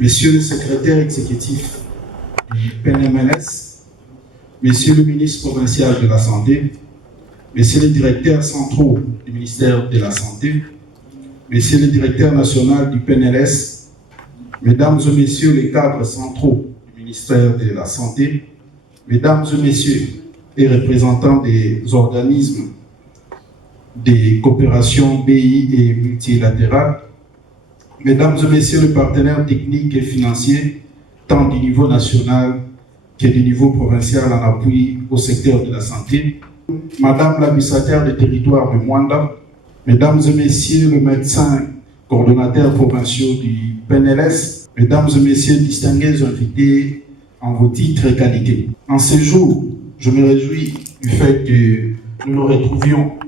Monsieur le secrétaire exécutif du PNMLS, Monsieur le ministre provincial de la Santé, Messieurs les directeurs centraux du ministère de la Santé, Messieurs le directeur national du PNLS, Mesdames et Messieurs les cadres centraux du ministère de la Santé, Mesdames et Messieurs les représentants des organismes des coopérations BI et multilatérales, Mesdames et Messieurs les partenaires techniques et financiers, tant du niveau national que du niveau provincial en appui au secteur de la santé, Madame l'administrateur des territoires de Mwanda, Mesdames et Messieurs les médecins coordonnateurs provinciaux du PNLS, Mesdames et Messieurs distingués invités en vos titres et qualités. En ce jour, je me réjouis du fait que nous nous retrouvions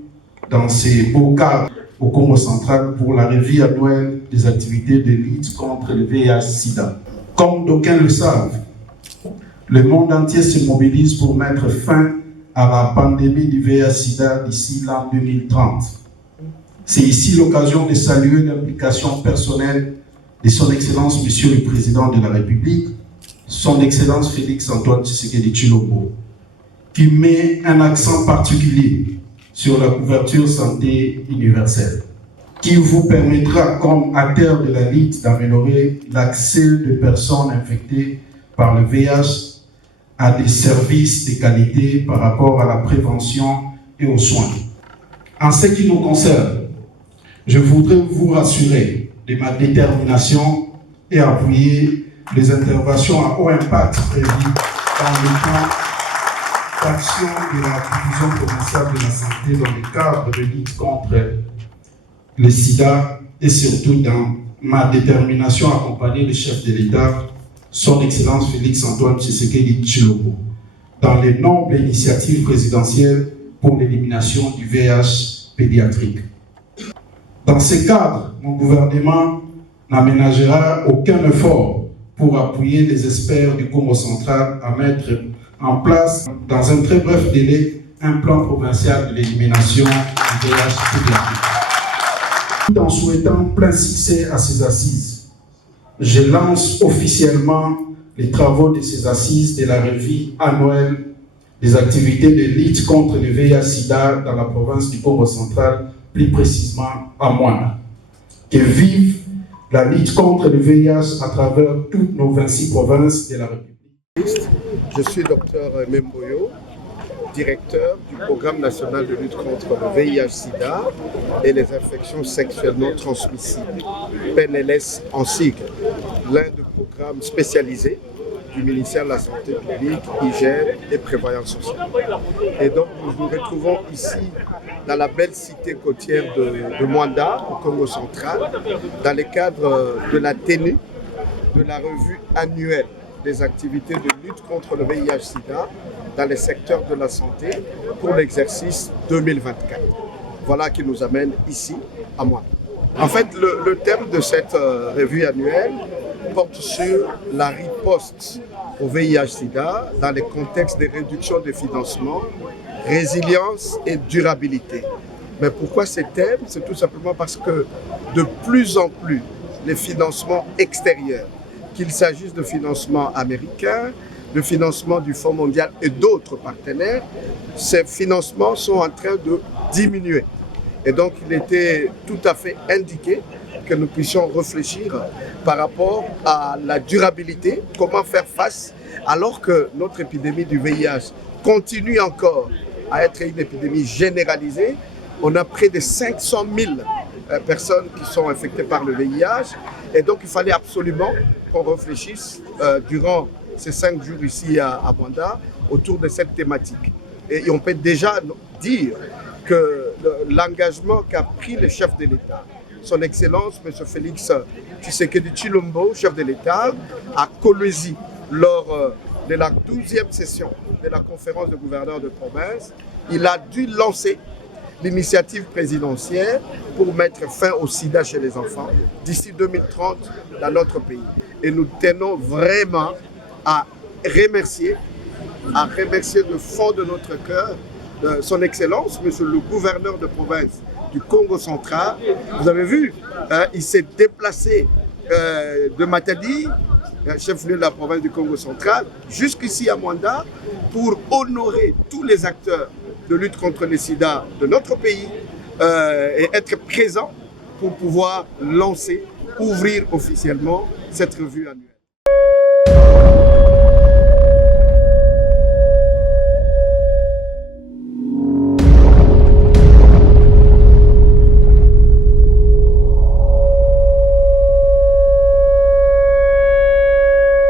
dans ces beaux cadres au Congo central pour la revue annuelle des activités de lutte contre le VIH-Sida. Comme d'aucuns le savent, le monde entier se mobilise pour mettre fin à la pandémie du VIH-Sida d'ici l'an 2030. C'est ici l'occasion de saluer l'implication personnelle de son Excellence Monsieur le Président de la République, son Excellence Félix-Antoine Tshisekedi Tshilombo, qui met un accent particulier sur la couverture santé universelle, qui vous permettra, comme acteur de la lutte, d'améliorer l'accès de personnes infectées par le VIH à des services de qualité par rapport à la prévention et aux soins. En ce qui nous concerne, je voudrais vous rassurer de ma détermination et appuyer les interventions à haut impact prévues dans le plan d'action de la division provinciale de la santé dans le cadre de lutte contre le sida et surtout dans ma détermination à accompagner le chef de l'État, son Excellence Félix-Antoine Tshisekedi Tshilombo, dans les nobles initiatives présidentielles pour l'élimination du VIH pédiatrique. Dans ce cadre, mon gouvernement n'aménagera aucun effort pour appuyer les experts du Congo central à mettre en place, dans un très bref délai, un plan provincial de l'élimination du VIH pédiatrique. Tout en souhaitant plein succès à ces assises, je lance officiellement les travaux de ces assises de la revue annuelle des activités de lutte contre le VIH-Sida dans la province du Congo central, plus précisément à Mwana. Que vive la lutte contre le VIH à travers toutes nos 26 provinces de la République. Je suis Dr Memboyo, directeur du programme national de lutte contre le VIH-Sida et les infections sexuellement transmissibles, PNLS en sigle, l'un des programmes spécialisés du ministère de la Santé publique, Hygiène et Prévoyance sociale. Et donc nous nous retrouvons ici dans la belle cité côtière de Mwanda, au Congo central, dans le cadre de la tenue de la revue annuelle des activités de lutte contre le VIH-Sida dans les secteurs de la santé pour l'exercice 2024. Voilà qui nous amène ici, à Mwanda. En fait, le thème de cette revue annuelle porte sur la riposte au VIH-Sida dans les contextes de réduction de financement, résilience et durabilité. Mais pourquoi ces thèmes? C'est tout simplement parce que de plus en plus, les financements extérieurs, qu'il s'agisse de financement américain, de financement du Fonds mondial et d'autres partenaires, ces financements sont en train de diminuer. Et donc, il était tout à fait indiqué que nous puissions réfléchir par rapport à la durabilité, comment faire face, alors que notre épidémie du VIH continue encore à être une épidémie généralisée. On a près de 500 000 personnes qui sont infectées par le VIH. Et donc, il fallait absolument qu'on réfléchisse durant ces 5 jours ici à Mwanda autour de cette thématique. Et on peut déjà dire que l'engagement qu'a pris le chef de l'État, son Excellence, M. Félix Tshisekedi Tshilombo, chef de l'État, à Kolwezi, lors de la 12e session de la conférence de gouverneurs de province, il a dû lancer l'initiative présidentielle pour mettre fin au sida chez les enfants d'ici 2030 dans notre pays. Et nous tenons vraiment à remercier de fond de notre cœur son Excellence, Monsieur le gouverneur de province du Congo central. Vous avez vu, il s'est déplacé de Matadi, chef-lieu de la province du Congo central, jusqu'ici à Mwanda, pour honorer tous les acteurs de lutte contre le sida de notre pays et être présent pour pouvoir lancer, ouvrir officiellement cette revue annuelle.